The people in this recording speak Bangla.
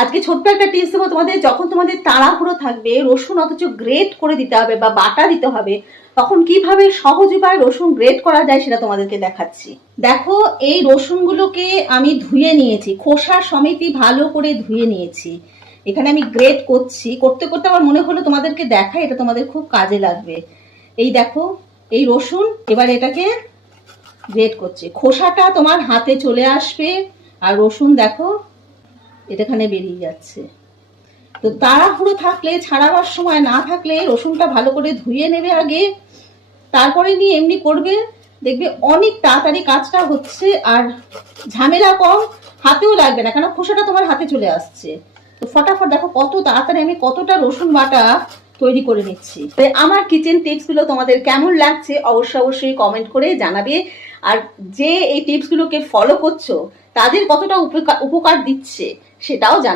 আজকে ছোট্ট একটা টিপস দেবো তোমাদের। যখন তোমাদের তাড়াহুড়ো থাকবে, রসুন অথচ গ্রেট করে দিতে হবে বা বাটা দিতে হবে, তখন কিভাবে সহজ উপায় রসুন গ্রেট করা যায় সেটা তোমাদেরকে দেখাচ্ছি। দেখো, এই রসুনগুলোকে আমি ধুয়ে নিয়েছি, খোসা সমেতই ভালো করে ধুয়ে নিয়েছি। এখানে আমি গ্রেট করছি, করতে করতে আমার মনে হলো তোমাদেরকে দেখাই, এটা তোমাদের খুব কাজে লাগবে। এই দেখো, এই রসুন, এবার এটাকে গ্রেট করছে। খোসাটা তোমার হাতে চলে আসবে, আর রসুন দেখো এটাখানে বেরিয়ে যাচ্ছে। তো তাড়াহুড়ো থাকলে, ছাড়াবার সময় না থাকলে রসুনটা ভালো করে ধুয়ে নেবে আগে, তারপরে নিয়ে এমনি করবে, দেখবে অনেক তাড়াতাড়ি কাজটা হচ্ছে আর ঝামেলা কম, হাতেও লাগবে না, কেন খোসাটা তোমার হাতে চলে আসছে। তো ফটাফট দেখো কত তাড়াতাড়ি আমি কতটা রসুন বাটা তৈরি করে নিচ্ছি। আমার কিচেন টিপসগুলো তোমাদের কেমন লাগছে অবশ্যই কমেন্ট করে জানাবে। আর যে এই টিপসগুলোকে ফলো করছো তাদের কতটা উপকার দিচ্ছে সেটাও জানাবে।